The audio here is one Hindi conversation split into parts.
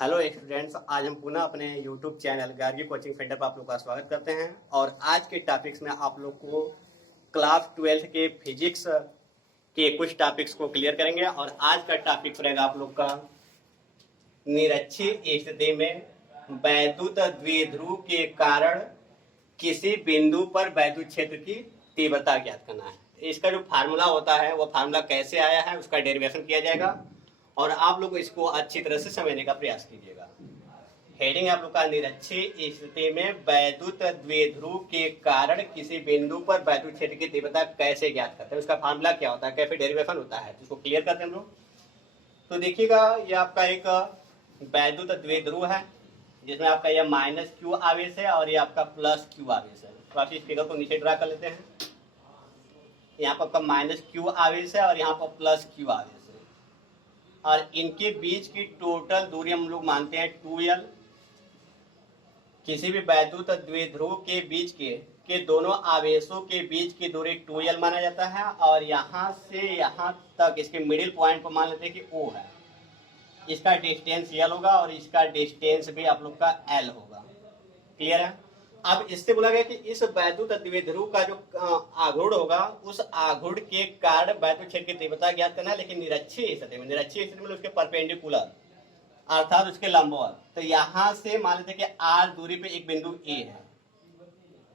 हेलो स्टूडेंट्स, आज हम पुनः अपने YouTube channel Gargi coaching centre पर आप लोग का स्वागत करते हैं। और आज के टॉपिक्स में आप लोग को क्लास 12 के फिजिक्स के कुछ टॉपिक्स को क्लियर करेंगे। और आज का टॉपिक रहेगा आप लोग का निरक्षीय स्थिति में वैद्युत द्विध्रुव के कारण किसी बिंदु पर वैद्युत क्षेत्र की तीव्रता ज्ञात करना है। इसका जो फार्मूला होता है वो फार्मूला कैसे आया है उसका डेरिवेशन किया जाएगा और आप लोग इसको अच्छी तरह से समझने का प्रयास कीजिएगा। हेडिंग आप लोग का निरक्षीय स्थिति में वैद्युत द्विध्रुव के कारण किसी बिंदु पर वैद्युत क्षेत्र की तीव्रता कैसे ज्ञात करते हैं, उसका फार्मूला क्या होता है, कैसे डेरिवेशन होता है, तो उसको क्लियर करते हैं हम लोग। तो देखिएगा, ये आपका एक वैद्युत द्विध्रुव है जिसमें आपका यह माइनस क्यू आवेश है और ये आपका प्लस क्यू आवेश है। तो आप इस फिगर को नीचे ड्रा कर लेते हैं। यहाँ पर आपका माइनस क्यू आवेश है और यहाँ पर प्लस क्यू आवेश है और इनके बीच की टोटल दूरी हम लोग मानते हैं 2l। किसी भी वैद्युत द्विध्रुव के बीच के दोनों आवेशों के बीच की दूरी 2l माना जाता है और यहाँ से यहाँ तक इसके मिडिल पॉइंट पर मान लेते हैं कि O है। इसका डिस्टेंस l होगा और इसका डिस्टेंस भी आप लोग का l होगा। क्लियर है। अब इससे बोला गया कि इस वैद्युत द्विध्रुव का जो आघूर्ण होगा उस आघूर्ण के कारण वैद्युत क्षेत्र की तीव्रता ज्ञात करना है, लेकिन निरक्षीय स्थिति में। निरक्षीय स्थिति में उसके परपेंडिकुलर अर्थात उसके लंबवत। तो यहाँ से मान लेते हैं कि r दूरी पे एक बिंदु A है।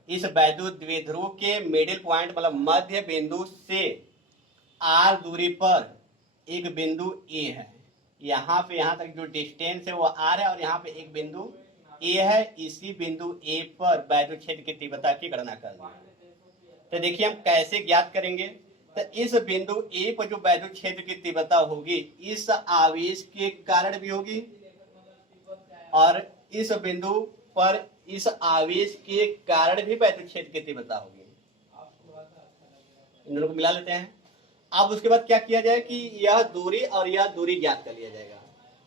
इस वैद्युत द्विध्रुव के मिडिल पॉइंट मतलब मध्य बिंदु से r दूरी पर एक बिंदु A है। यहाँ पे यहाँ तक जो डिस्टेंस है वो r है और यहाँ पे एक बिंदु A है। इसी बिंदु A पर वैद्युत क्षेत्र की तीव्रता की गणना कर दी। तो देखिए हम कैसे ज्ञात करेंगे। तो इस बिंदु A पर जो वैद्युत क्षेत्र की तीव्रता होगी इस आवेश के कारण भी होगी और इस बिंदु पर इस आवेश के कारण भी वैद्युत क्षेत्र की तीव्रता होगी। इन दोनों को मिला लेते हैं। अब उसके बाद क्या किया जाए कि यह दूरी और यह दूरी ज्ञात कर लिया जाएगा,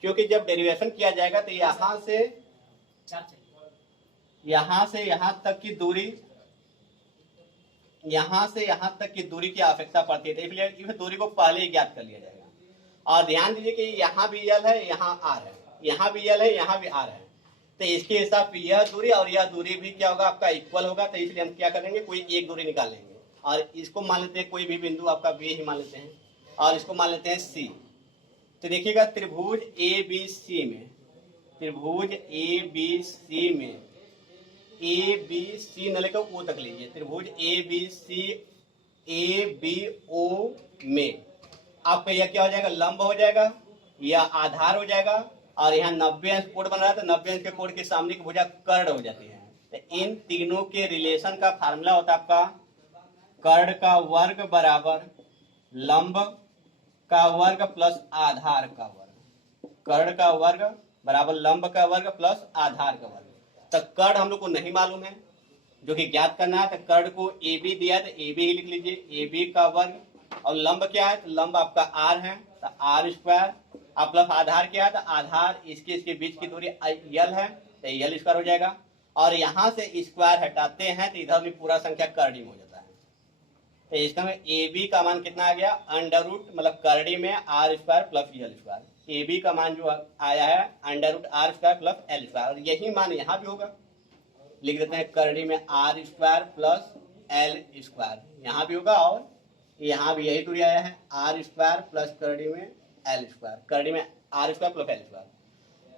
क्योंकि जब डेरिवेशन किया जाएगा तो यहाँ से यहाँ तक की दूरी, यहाँ से यहाँ तक की दूरी की आवश्यकता पड़ती है, तो इसलिए इस दूरी को पहले ही ज्ञात कर लिया जाएगा। और ध्यान दीजिए कि यहाँ भी L है, यहाँ R है, यहाँ भी L है, यहाँ भी R है। तो इसके हिसाब से यह दूरी और यह दूरी भी क्या होगा, आपका इक्वल होगा। तो इसलिए हम क्या करेंगे, कोई एक दूरी निकाल लेंगे और इसको मान लेते हैं कोई भी बिंदु आपका B ही मान लेते हैं और इसको मान लेते हैं C। तो देखिएगा त्रिभुज ABC में, त्रिभुज ABC में ABC न लेकर O तक लीजिए। त्रिभुज ABO में आपका यह क्या हो जाएगा, लंब हो जाएगा, यह आधार हो जाएगा और यहाँ 90 अंश कोण बन रहा है। तो 90 अंश के कोण के सामने की भुजा कर्ण हो जाती है। तो इन तीनों के रिलेशन का फार्मूला होता है आपका कर्ण का वर्ग बराबर लंब का वर्ग प्लस आधार का वर्ग। कर्ण का वर्ग बराबर लंब का वर्ग प्लस आधार का वर्ग। तो कर्ण हम लोग को नहीं मालूम है जो कि ज्ञात करना है। तो कर्ण को AB दिया है तो AB ही लिख लीजिए, AB का वर्ग। और लंब क्या है, तो लंब आपका R है तो R स्क्वायर। आप प्लस आधार क्या है, तो आधार इसके बीच की दूरी L है तो L स्क्वायर हो जाएगा। और यहाँ से स्क्वायर हटाते हैं तो इधर भी पूरा संख्या कर्णी हो जाता है। तो इसका में AB का मान कितना आ गया, अंडर रूट मतलब कर्णी में R square plus L square. AB का मान जो आया है under root R square plus L square, और यही मान यहाँ भी होगा। लिख देते हैं कर्णी में R square plus L square, यहाँ भी होगा और यहाँ भी यही दूरी आया है R स्क्वायर प्लस कर्णी में L स्क्वायर, कर्णी में R square plus L square.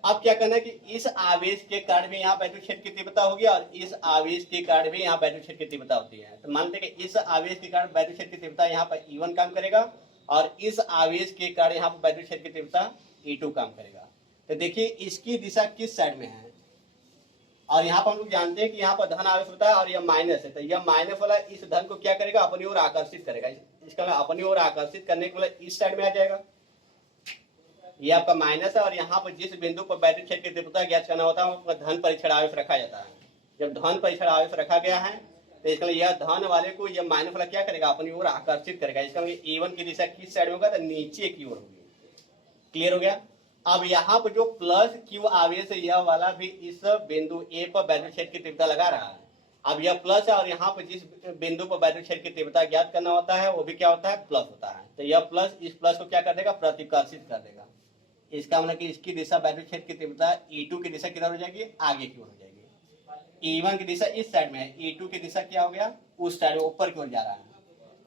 अब क्या करना है कि इस आवेश के कारण भी यहाँ वैद्युत क्षेत्र की तीव्रता होगी और इस आवेश के कारण भी यहाँ वैद्युत क्षेत्र की तीव्रता होती है। तो मान लेते हैं कि इस आवेश के कारण वैद्युत क्षेत्र की तीव्रता यहाँ पर E1 काम करेगा और इस आवेश के कारण यहाँ पर वैद्युत क्षेत्र की तीव्रता E2 काम करेगा। तो देखिए इसकी दिशा किस साइड में है, और यहाँ पर हम लोग जानते हैं कि यहाँ पर धन आवेश होता है और यह माइनस है। तो यह माइनस वाला इस धन को क्या करेगा, अपनी ओर आकर्षित करेगा। इसका अपनी ओर आकर्षित करने के लिए इस साइड में आ जाएगा। ये आपका माइनस है और यहाँ पर जिस बिंदु पर वैद्युत क्षेत्र की तीव्रता ज्ञात करना होता है उसका धन परीक्षण आवेश रखा जाता है। जब धन परीक्षण आवेश रखा गया है तो इसका यह धन वाले को यह माइनस वाला क्या करेगा, अपनी ओर आकर्षित करेगा। इसका E1 की दिशा किस साइड में होगा, तो नीचे की ओर होगी। क्लियर हो गया। अब यहाँ पर जो प्लस क्यू आवेश है यह वाला भी इस बिंदु A पर वैद्युत क्षेत्र की तीव्रता लगा रहा है। अब यह प्लस है और यहाँ पर जिस बिंदु पर वैद्युत क्षेत्र की तीव्रता ज्ञात करना होता है वो भी क्या होता है, प्लस होता है। तो यह प्लस इस प्लस को क्या कर देगा, प्रतिकर्षित कर देगा। इसका मतलब कि इसकी दिशा वैद्युत क्षेत्र की तीव्रता E2 की दिशा किधर हो जाएगी, आगे की ओर हो जाएगी। E1 की दिशा इस साइड में है, E2 की दिशा क्या हो गया, उस साइड ऊपर की ओर जा रहा है।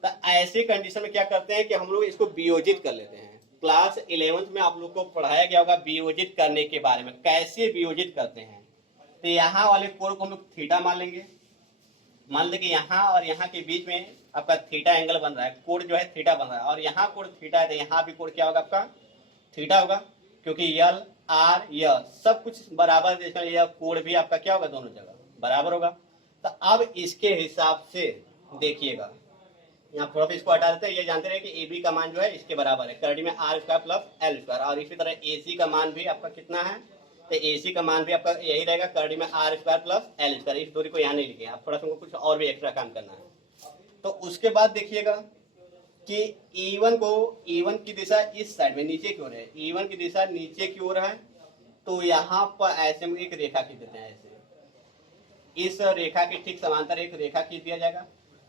तो ऐसे कंडीशन में क्या करते हैं कि हम लोग इसको वियोजित कर लेते हैं। क्लास 11th में आप लोग को पढ़ाया गया होगा वियोजित करने के बारे में, कैसे वियोजित करते हैं। तो यहाँ वाले कोण को हम लोग थीटा मान लेंगे। मान लें कि यहाँ और यहाँ के बीच में आपका थीटा एंगल बन रहा है, कोण जो है थीटा बन रहा है, और यहाँ कोण थीटा है तो यहाँ भी कोण क्या होगा, आपका थीटा होगा, क्योंकि यल आर यह सब कुछ बराबर है, इसमें यह कोण भी आपका क्या होगा, दोनों जगह बराबर होगा। तो अब इसके हिसाब से देखिएगा, यहाँ थोड़ा सा इसको हटा देते हैं, ये जानते रहे कि ए बी का मान जो है इसके बराबर है, करड़ी में R square plus L square, और इसी तरह ए सी का मान भी आपका कितना है, तो ए सी का मान भी आपका यही रहेगा, करड़ी में R square plus L square. इस दूरी को यहाँ नहीं लिखे, आप थोड़ा सा कुछ और भी एक्स्ट्रा काम करना है। तो उसके बाद देखिएगा कि E1 की दिशा इस साइड में नीचे की ओर है, E1 की दिशा नीचे की ओर है, तो यहाँ पर ऐसे में एक रेखा खींच देते हैं, ऐसे इस रेखा के ठीक समांतर एक रेखा खींच दिया जाएगा।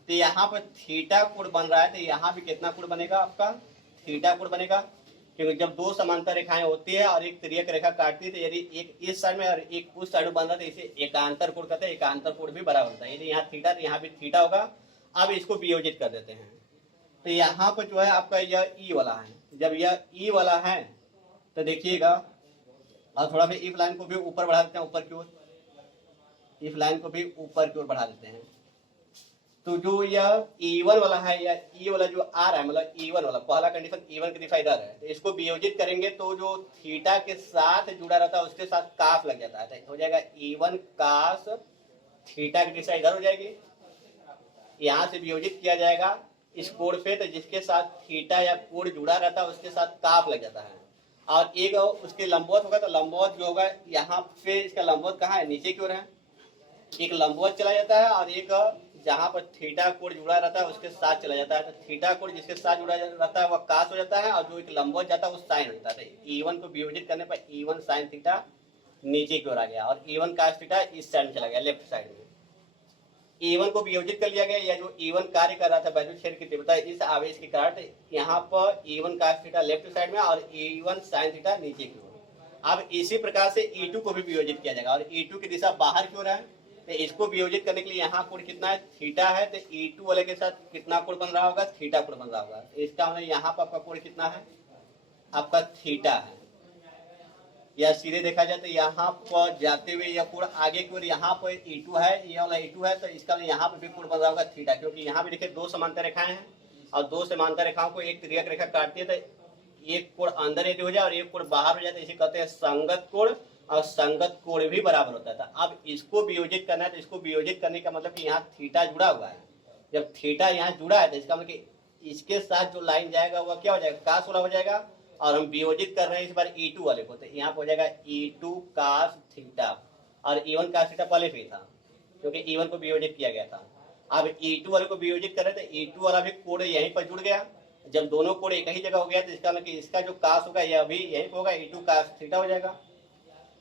तो यहाँ पर थीटा कोण बन रहा है, तो यहाँ भी कितना कोण बनेगा, आपका थीटा कोण बनेगा, क्योंकि जब दो समांतर रेखाएं होती है और एक तिर्यक रेखा काटती है, तो यदि एक इस साइड में और एक उस साइड में बन रहा है तो इसे एकांतर कोण कहते हैं, एकांतर कोण भी बराबर होता है। यदि यहाँ थीटा तो यहाँ भी थीटा होगा। अब इसको वियोजित कर देते हैं, तो यहाँ पर जो है आपका यह ई वाला है, जब यह ई वाला है तो देखिएगा, और थोड़ा सा इफ लाइन को भी ऊपर बढ़ा देते हैं, ऊपर की ओर इफ लाइन को भी ऊपर की ओर बढ़ा देते हैं। तो जो यह E1 वाला है या E वाला जो आ रहा है, मतलब E1 वाला पहला कंडीशन, E1 की दिशा इधर है, तो इसको वियोजित करेंगे तो जो थीटा के साथ जुड़ा रहता है उसके साथ काफ लग जाता है, तो हो जाएगा E1 कास थीटा की दिशा इधर हो जाएगी। यहाँ से वियोजित किया जाएगा इस कोण पे, तो जिसके साथ थीटा या कोण जुड़ा रहता है उसके साथ काफ लग जाता है, और एक उसके लंबवत होगा, तो लंबवत जो होगा यहाँ पे, इसका लंबवत कहाँ है, नीचे की ओर है, एक लंबवत चला जाता है और एक जहां पर थीटा कोण जुड़ा रहता है उसके साथ चला जाता है। तो थीटा कोण जिसके साथ जुड़ा रहता है वह कास हो जाता है, और जो एक लंबवत जाता है वो साइन हो जाता है। E1 को वियोजित करने पर E1 साइन थीटा नीचे की ओर आ गया, और E1 कास थीटा इस साइड में चला गया, लेफ्ट साइड में। E1 को वियोजित कर लिया गया, या जो E1 कार्य कर रहा था वैद्युत क्षेत्र की तीव्रता इस आवेश के कारण, यहाँ पर E1 cos theta left side में और E1 साइन थीटा नीचे की ओर। अब इसी प्रकार से E2 को भी वियोजित किया जाएगा, और E2 की दिशा बाहर की ओर है, तो इसको वियोजित करने के लिए यहाँ कोण कितना है, थीटा है, तो E2 वाले के साथ कितना कोण बन रहा होगा, थीटा कोण बन रहा होगा। इसका मतलब यहाँ पर आपका कोण कितना है, आपका थीटा है। या सीधे देखा जाए तो यहाँ पर जाते हुए यह कोण आगे की ओर, यहाँ पर E2 है, ये वाला E2 है, तो इसका मतलब यहाँ पर भी कोण बन रहा होगा थीटा, क्योंकि यहाँ भी देखिए दो समांतर रेखाएं हैं, और दो समांतर रेखाओं को एक तिर्यक रेखा काटती है, तो एक कोण अंदर यदि हो जाए और एक कोण बाहर हो जाए तो इसे कहते हैं संगत कोण, और संगत कोण भी बराबर होता था। अब इसको वियोजित करना है, तो इसको वियोजित करने का मतलब कि यहाँ थीटा जुड़ा हुआ है, जब थीटा यहाँ जुड़ा है तो इसका मतलब कि इसके साथ जो लाइन जाएगा वह क्या हो जाएगा, कास वाला हो जाएगा, और हम वियोजित कर रहे हैं इस बार E2 वाले को, तो यहाँ पर हो जाएगा E2 कास थीटा, और E1 कास थीटा पहले भी था क्योंकि E1 को वियोजित किया गया था। अब E2 वाले को वियोजित कर रहे थे, E2 वाला भी कोण यहीं पर जुड़ गया, जब दोनों कोण एक ही जगह हो गया तो इसका मतलब कि इसका जो कास होगा यह भी यहीं पर होगा, E2 कास थीटा हो जाएगा,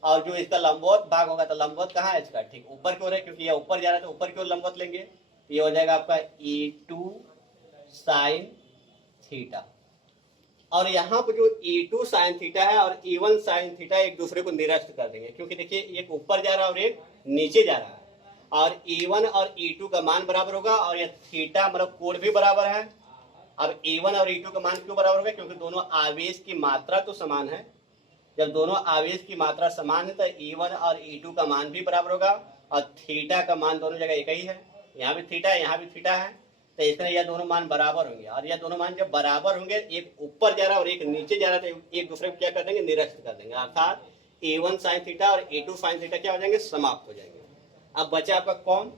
और जो इसका लंबवत भाग होगा, तो लंबवत कहाँ है इसका, ठीक ऊपर की ओर है, क्योंकि यह ऊपर जा रहा है तो ऊपर की ओर लंबवत लेंगे, ये हो जाएगा आपका E2 साइन थीटा। और यहाँ पर जो E2 साइन थीटा है और E1 साइन थीटा एक दूसरे को निरस्त कर देंगे, क्योंकि देखिए एक ऊपर जा रहा है और एक नीचे जा रहा है, और E1 और E2 का मान बराबर होगा, और यह थीटा मतलब कोण भी बराबर है। अब E1 और E2 का मान क्यों बराबर होगा, क्योंकि दोनों आवेश की मात्रा तो समान है, जब दोनों आवेश की मात्रा समान है तो E1 और E2 का मान भी बराबर होगा, और थीटा का मान दोनों जगह एक ही है, यहाँ भी थीटा है यहाँ भी थीटा है, तो इसमें यह दोनों मान बराबर होंगे, और यह दोनों मान जब बराबर होंगे, एक ऊपर जा रहा है और एक नीचे जा रहा है, तो एक दूसरे को क्या कर देंगे, निरस्त कर देंगे, अर्थात E1 साइन थीटा और E2 साइन थीटा क्या हो जाएंगे, समाप्त हो जाएंगे। अब बचा आपका कौन,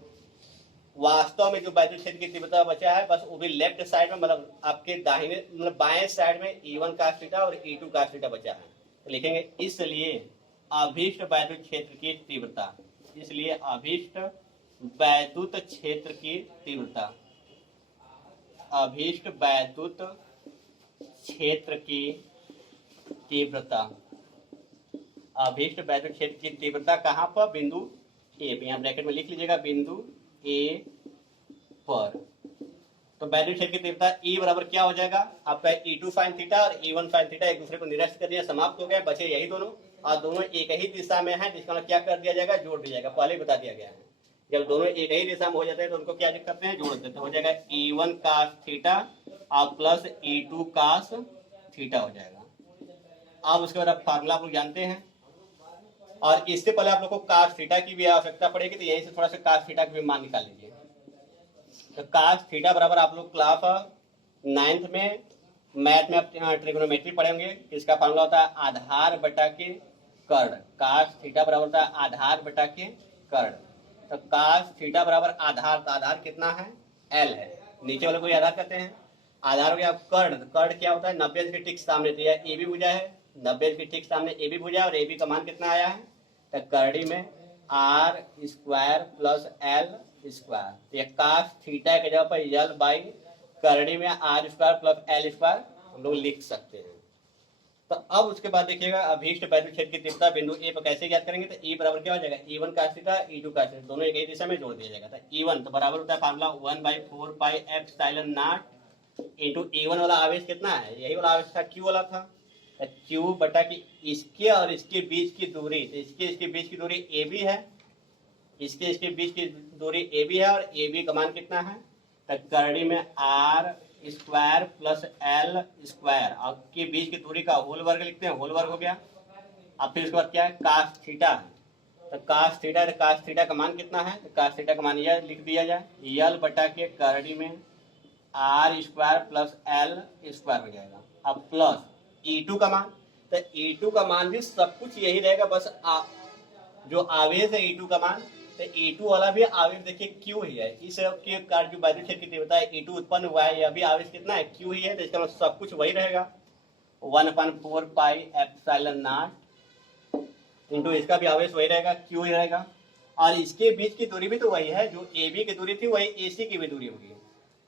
वास्तव में जो वैद्युत क्षेत्र की तीव्रता बचा है बस वो भी लेफ्ट साइड में, मतलब आपके दाहिने मतलब बाएं साइड में E1 कास थीटा और E2 कास थीटा बचा है, तो लिखेंगे इसलिए अभीष्ट वैद्युत क्षेत्र की तीव्रता, इसलिए अभीष्ट वैद्युत क्षेत्र की तीव्रता, अभीष्ट वैद्युत क्षेत्र की तीव्रता, अभीष्ट वैद्युत क्षेत्र की तीव्रता कहाँ पर, बिंदु ए, यहाँ ब्रैकेट में लिख लीजिएगा, बिंदु ए पर तो वैल्यू छेद की तीव्रता ई बराबर क्या हो जाएगा आपका E2 sin थीटा और E1 sin थीटा एक दूसरे को निरस्त कर दिया, समाप्त हो गया, बचे यही दोनों और दोनों एक ही दिशा में है, जिसका क्या कर दिया जाएगा, जोड़ दिया जाएगा। पहले बता दिया गया है जब दोनों एक ही दिशा में हो जाते हैं तो उनको क्या करते हैं, जोड़ देते हैं। हो जाएगा E1 cos थीटा और प्लस E2 cos थीटा हो जाएगा। अब उसके बाद आप फार्मूला आप लोग जानते हैं और इससे पहले आप लोग को cos थीटा की भी आवश्यकता पड़ेगी, तो यहीं से थोड़ा सा cos थीटा की भी मान निकाल लीजिए। तो cos थीटा बराबर आप लोग क्लास 9th में मैथ में ट्रिग्नोमेट्री पढ़ेंगे। इसका फार्मूला होता है आधार बटा के कर्ण। cos थीटा बराबर होता है आधार बटा के कर्ण। तो cos थीटा बराबर आधार, तो आधार कितना है, L है, नीचे वाले को आधार कहते हैं। आधार हो गया कर्ण, कर्ण क्या होता है, 90 अंश के ठीक सामने, तो यह AB भुजा है, 90 अंश के ठीक सामने AB भुजा और AB का मान कितना आया है, तो करड़ी में R square plus L square. तो ये cos थीटा के जगह पर L बाई करड़ी में R square plus L square हम लोग लिख सकते हैं। तो अब उसके बाद देखिएगा अभीष्ट वैद्युत क्षेत्र की तीव्रता बिंदु ए पर कैसे ज्ञात करेंगे। तो ई बराबर क्या हो जाएगा, E1 cos theta E2 cos theta, दोनों एक ही दिशा में जोड़ दिया जाएगा। तो E1 तो बराबर होता है formula 1/4 pi epsilon not into E1 वाला आवेश कितना है, यही वाला आवेश था, Q वाला था, तो Q बटा की इसके और इसके बीच की दूरी, तो इसके बीच की दूरी AB है, इसके बीच की दूरी AB है और AB का मान कितना है, तो करड़ी में R square plus L square और के बीच की दूरी का होल वर्ग लिखते हैं, होल वर्ग हो गया। अब फिर उसके बाद क्या है, cos थीटा, तो cos थीटा, तो cos थीटा का मान कितना है, तो cos थीटा का मान यह लिख दिया जाए, L बटा के करड़ी में R square plus L square हो जाएगा। अब प्लस E2 का मान, तो E2 का मान भी सब कुछ यही रहेगा, बस जो आवेश है E2 का मान, तो E2 वाला भी आवेश देखिए Q ही है, इस के कार्य जो वैद्युत क्षेत्र की तीव्रता है E2 उत्पन्न हुआ है, यह भी आवेश कितना है, Q ही है, तो इसका मतलब सब कुछ वही रहेगा 1/4 पाई एप्सिलॉन नॉट इंटू इसका भी आवेश वही रहेगा, Q ही रहेगा, और इसके बीच की दूरी भी तो वही है, जो AB की दूरी थी वही AC की भी दूरी होगी,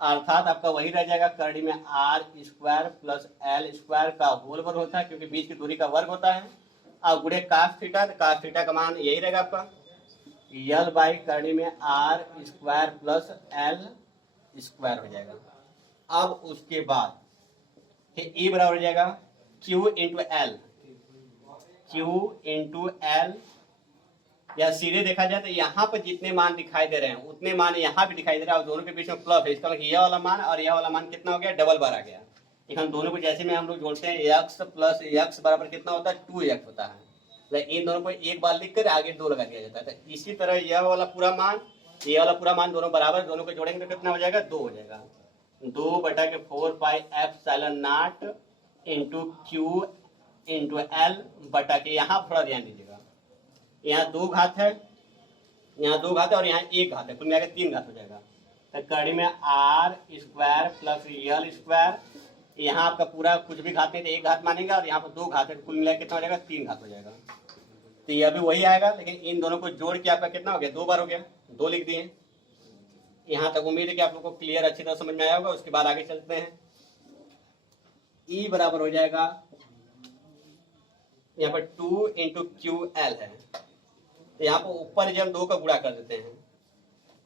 अर्थात आपका वही रह जाएगा करड़ी में R square plus L square का होल वर्ग होता है, क्योंकि बीच की दूरी का वर्ग होता है। अब गुणे cos थीटा, तो cos थीटा का मान यही रहेगा आपका L बाई करड़ी में R square plus L square हो जाएगा। अब उसके बाद फिर E बराबर हो जाएगा Q into L, Q into L, या सीधे देखा जाए तो यहाँ पर जितने मान दिखाई दे रहे हैं उतने मान यहाँ भी दिखाई दे रहा है, और दोनों के बीच में प्लस है, इसका मतलब यह वाला मान और यह वाला मान कितना हो गया, डबल बार आ गया। लेकिन दोनों को जैसे में हम लोग जोड़ते हैं x प्लस x बराबर कितना होता है, 2x होता है, तो इन दोनों को एक बार लिख कर आगे 2 लगा दिया जाता है। तो इसी तरह यह वाला पूरा मान, ये वाला पूरा मान दोनों बराबर, दोनों को जोड़ेंगे तो कितना हो जाएगा, 2 हो जाएगा, 2 बटा के 4 pi epsilon not into Q into L बटा के, यहाँ थोड़ा ध्यान दीजिएगा, यहाँ 2 घात है, यहाँ 2 घात है और यहाँ 1 घात है, कुल मिलाकर 3 घात हो जाएगा। तो कड़ी में R square plus L square, यहाँ आपका पूरा कुछ भी घात नहीं तो 1 घात मानेगा, और यहाँ पर 2 घात है, कुल मिलाकर कितना हो जाएगा, 3 घात हो जाएगा। तो यह भी वही आएगा, लेकिन इन दोनों को जोड़ के आपका कितना हो गया, 2 बार हो गया, 2 लिख दिए। यहाँ तक उम्मीद है कि आप लोग को क्लियर अच्छी तरह समझ में आया होगा। उसके बाद आगे चलते हैं, E बराबर हो जाएगा यहाँ पर 2 इंटू QL है, तो यहाँ पर ऊपर जब 2 का गुणा कर देते हैं,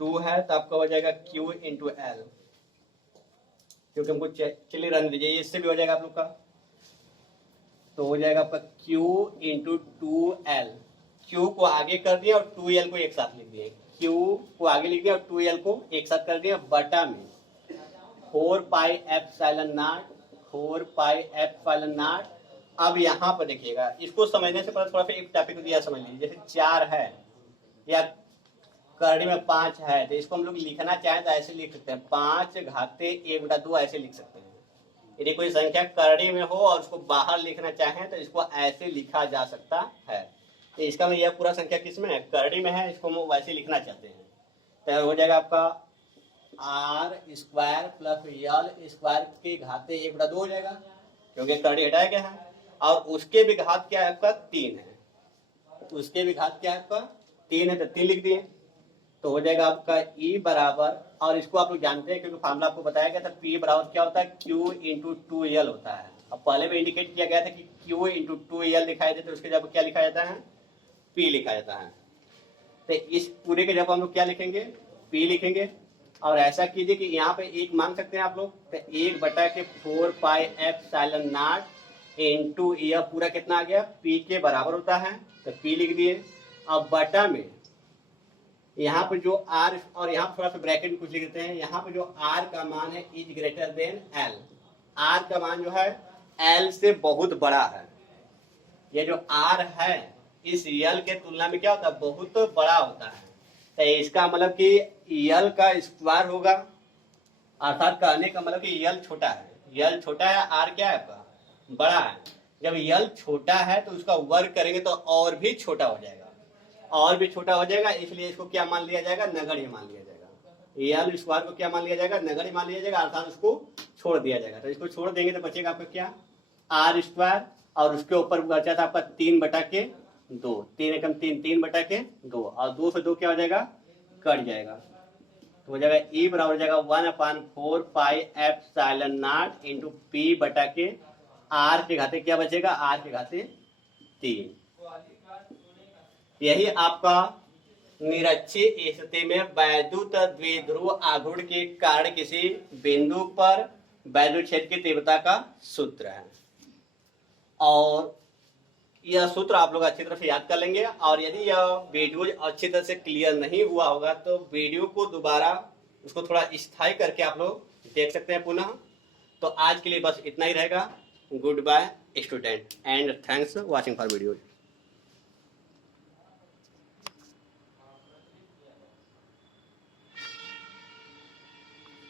2 है तो आपका हो जाएगा Q इंटू L, क्योंकि हमको चलिए रहने दीजिए, इससे भी हो जाएगा आप लोग का, तो हो जाएगा आपका Q इंटू 2L, Q को आगे कर दिया और 2L को एक साथ लिख दिए, Q को आगे लिख दिया और 2L को एक साथ कर दिया, बटा में 4 pi epsilon not, 4 pi epsilon not. अब यहाँ पर देखिएगा, इसको समझने से पहले थोड़ा सा एक टॉपिक दिया समझ लीजिए, जैसे 4 है या करड़ी में 5 है, तो इसको हम लोग लिखना चाहें तो ऐसे लिख सकते हैं, 5 घाते 1/2 ऐसे लिख सकते हैं। यदि कोई संख्या करड़ी में हो और उसको बाहर लिखना चाहें तो इसको ऐसे लिखा जा सकता है। तो इसका में यह पूरा संख्या किस में है, करड़ी में है, इसको हम वैसे लिखना चाहते हैं, तो हो जाएगा आपका R square plus L square के घाते 1/2 हो जाएगा, क्योंकि करड़ी हटाया गया है, और उसके भी घात क्या है आपका, 3 है, उसके भी घात क्या है आपका, 3 है, तो 3 लिख दिए, तो हो जाएगा आपका E बराबर, और इसको आप लोग जानते हैं क्योंकि फार्मूला आपको बताया गया था, P बराबर क्या होता है, Q इंटू 2L होता है। अब पहले भी इंडिकेट किया गया था कि Q इंटू 2L दिखाई देते, उसके जब क्या लिखा जाता है, P लिखा जाता है। तो इस पूरे के जब हम लोग क्या लिखेंगे, P लिखेंगे, और ऐसा कीजिए कि यहाँ पे एक मान सकते हैं आप लोग, तो 1/4 पाई एप्सिलॉन नॉट इनटू यह पूरा कितना आ गया पी के बराबर होता है, तो पी लिख दिए। अब बटा में यहाँ पे जो आर, और यहाँ पे थोड़ा सा ब्रैकेट में कुछ लिख देते हैं, यहाँ पे जो आर का मान है is greater than L, R का मान जो है एल से बहुत बड़ा है। ये जो आर है इस यल के तुलना में क्या होता है, बहुत बड़ा होता है। तो इसका मतलब कि यल का स्क्वायर होगा, अर्थात कहने का मतलब कि यल छोटा है, यल छोटा है, आर क्या है आपका बड़ा है। जब यल छोटा है तो उसका वर्ग करेंगे तो और भी छोटा हो जाएगा, और भी छोटा हो जाएगा, इसलिए इसको क्या मान लिया जाएगा, नगण्य मान लिया जाएगा। यल स्क्वायर को क्या मान लिया जाएगा, नगण्य मान लिया जाएगा, अर्थात उसको छोड़ दिया जाएगा। तो इसको छोड़ देंगे तो बचेगा आपका क्या आर स्क्वायर, और उसके ऊपर बचा था आपका 3/2, 3 एकम 3, 3/2, और 2 से 2 क्या हो जाएगा कट जाएगा, तो हो जाएगा ई बराबर हो जाएगा 1/4 pi epsilon not into P बटा के आर के घाते क्या बचेगा, आर के घाते 3। यही आपका निरक्षीय स्थिति में वैद्युत द्विध्रुव आघूर्ण के कारण किसी बिंदु पर वैद्युत क्षेत्र की तीव्रता का सूत्र है। और यह सूत्र आप लोग अच्छी तरह से याद कर लेंगे, और यदि यह वीडियो अच्छी तरह से क्लियर नहीं हुआ होगा तो वीडियो को दोबारा उसको थोड़ा स्थायी करके आप लोग देख सकते हैं पुनः। तो आज के लिए बस इतना ही रहेगा। Good bye student and thanks watching for video.